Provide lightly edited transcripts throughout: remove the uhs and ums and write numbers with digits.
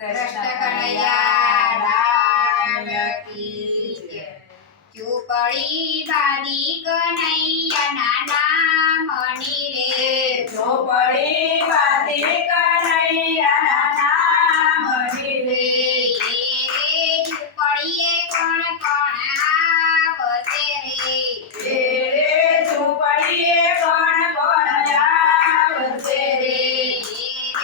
કૃષ્ણ કનૈયા લાલ કી જય. ઝૂંપડી બાંધી કનૈયાના નામની રે, ઝૂંપડી બાંધી કનૈયાના નામની રે. એ રે ઝૂંપડીએ કોણ કોણ આવશે રે, એ રે ઝૂંપડીએ કોણ કોણ આવશે રે.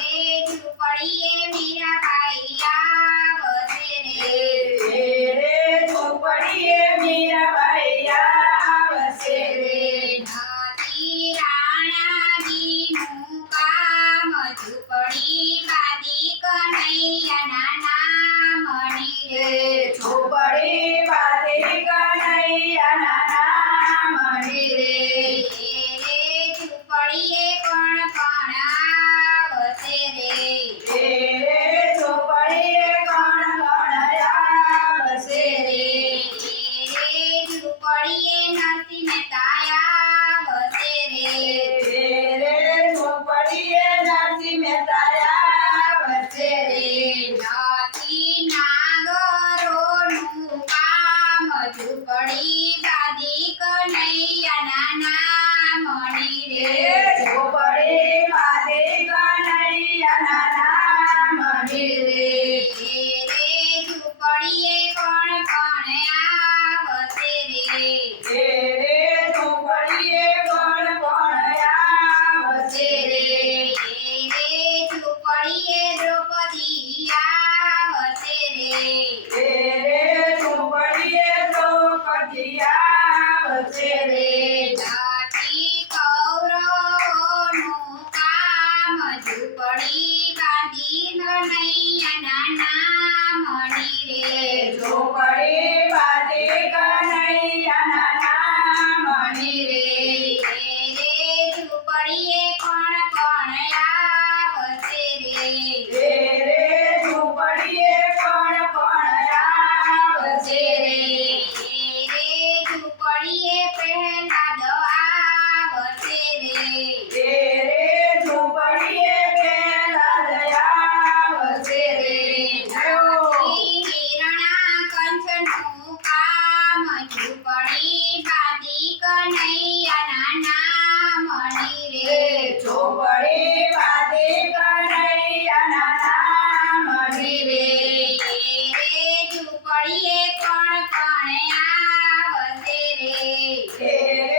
એ રે ઝૂંપડીએ મીરાબાઈ આવશે રે, એ રે ઝૂંપડીએ મીરાબાઈ આવશે રે. નથી રાણાજીનું કામ, ઝૂંપડી બાંધી કનૈયાના નામની રે, ઝૂંપડી બાંધી કનૈયાના નામની રે. એ રે ઝૂંપડીએ કોણ કોણ આવશે રે, એ રે ઝૂંપડીએ કોણ કોણ આવશે રે. એ રે ઝૂંપડીએ નરસિંહ મહેતા આવશે રે, એ રે ઝૂંપડીએ નરસિંહ મહેતા આવશે રે. નથી નાગરોનું કામ, ઝૂંપડી બાંધી કનૈયાના નામની રે, ઝૂંપડી બાંધી કનૈયાના નામની રે. એ રે ઝૂંપડીએ કોણ કોણ આવશે રે, એ રે ઝૂંપડીએ કોણ કોણ આવશે રે. એ રે ઝૂંપડીએ દ્રૌપદી આવશે રે, એ રે ઝૂંપડીએ દ્રૌપદી આવશે રે. નથી કૌરવોનું કામ, ઝૂંપડી બાંધી કનૈયાના નામની રે, ઝૂંપડી બાંધી કનૈયાના નામની રે. એ રે ઝૂંપડીએ કોણ કોણ આવશે રે, એ રે ઝૂંપડીએ કોણ કોણ આવશે રે. એ રે ઝૂંપડીએ પ્રહલાદ આવશે રે, એ રે ઝૂંપડીએ પ્રહલાદ આવશે રે. નથી હિરણાકંચનું કામ, ઝૂંપડી બાંધી કનૈયાના નામની રે, ઝૂંપડી બાંધી કનૈયાના નામની રે. એ રે ઝૂંપડીએ કોણ કોણ આવશે રે, એ રે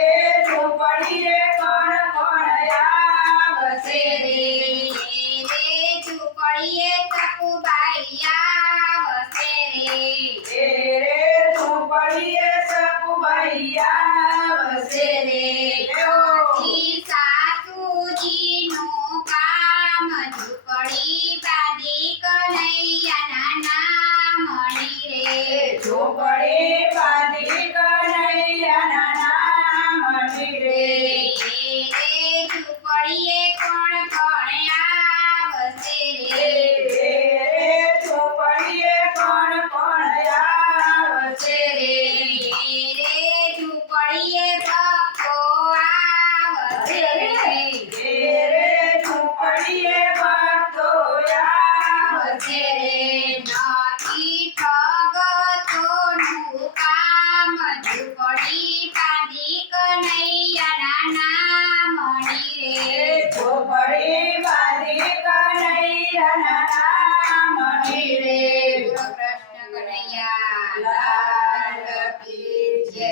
ઝૂંપડીએ કોણ કોણ આવશે રે. એ રે ઝૂંપડીએ સકુબાઈ આવશે રે, એ રે ઝૂંપડીએ સકુબાઈ આવશે રે. નથી સાસુજીનું કામ, ઝૂંપડી બાંધી કનૈયાના નામની રે, ઝૂંપડી બાંધી કનૈયાના નામની રે. એ રે ઝૂંપડીએ કોણ કોણ આવશે એ રે, રે ઝૂંપડીએ કોણ કોણ આવશે રે. એ રે ઝૂંપડીએ ભક્તો આવશે રે, એ રે ઝૂંપડીએ ભક્તો આવશે રે. નથી ઠગતોનું કામ, ઝૂંપડી બાંધી કનૈયાના નામની રે, ઝૂંપડી બાંધી કનૈયાના નામની રે. કૃષ્ણ કનૈયા લાલ કી જય.